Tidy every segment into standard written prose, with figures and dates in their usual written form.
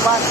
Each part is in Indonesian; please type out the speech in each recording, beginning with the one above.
Cepat.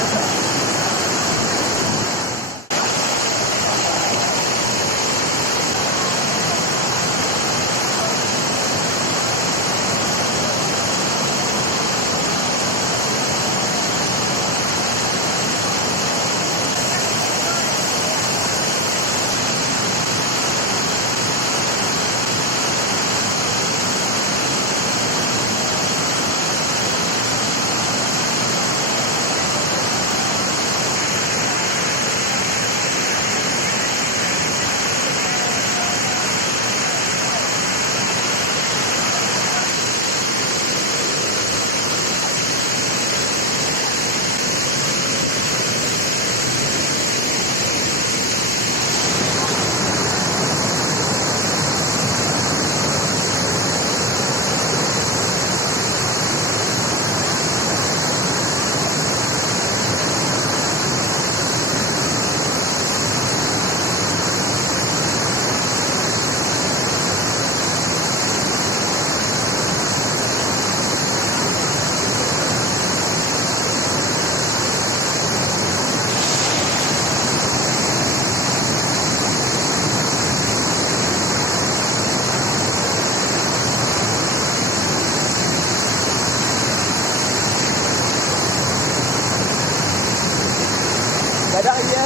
Dadah ya.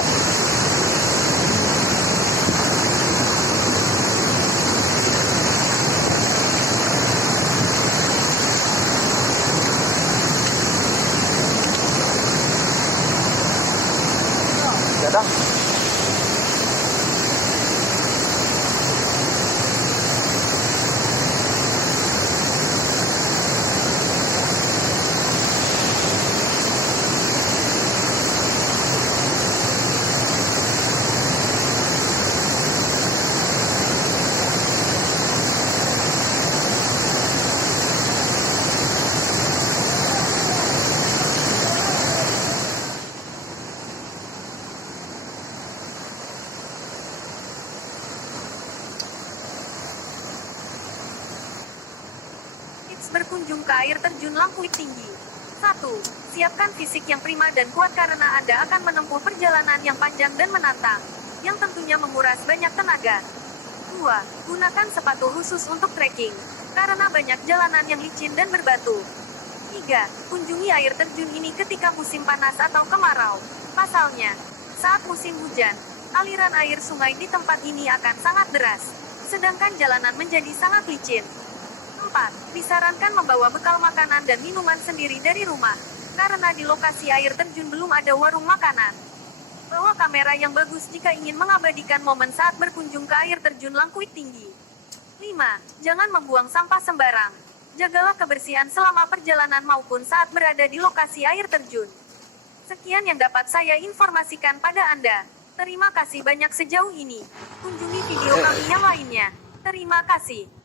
Dadah. Berkunjung ke air terjun Langkuit Tinggi. 1. Siapkan fisik yang prima dan kuat karena Anda akan menempuh perjalanan yang panjang dan menantang, yang tentunya menguras banyak tenaga. 2. Gunakan sepatu khusus untuk trekking, karena banyak jalanan yang licin dan berbatu. 3. Kunjungi air terjun ini ketika musim panas atau kemarau. Pasalnya, saat musim hujan, aliran air sungai di tempat ini akan sangat deras, sedangkan jalanan menjadi sangat licin. 4. Disarankan membawa bekal makanan dan minuman sendiri dari rumah, karena di lokasi air terjun belum ada warung makanan. Bawa kamera yang bagus jika ingin mengabadikan momen saat berkunjung ke air terjun Langkuit Tinggi. 5. Jangan membuang sampah sembarang. Jagalah kebersihan selama perjalanan maupun saat berada di lokasi air terjun. Sekian yang dapat saya informasikan pada Anda. Terima kasih banyak sejauh ini. Kunjungi video kami yang lainnya. Terima kasih.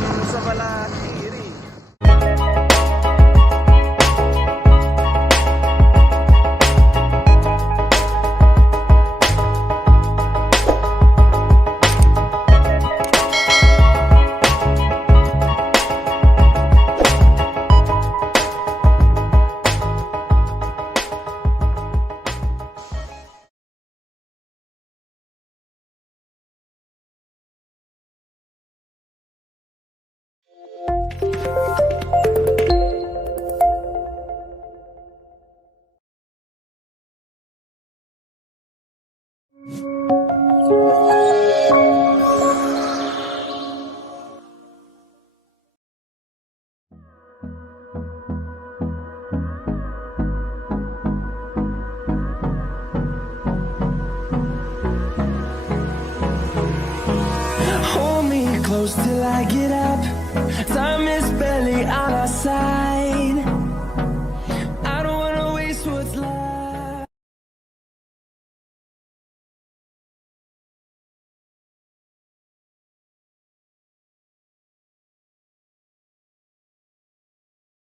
Yung sebelah kiri. close till I get up. Time is barely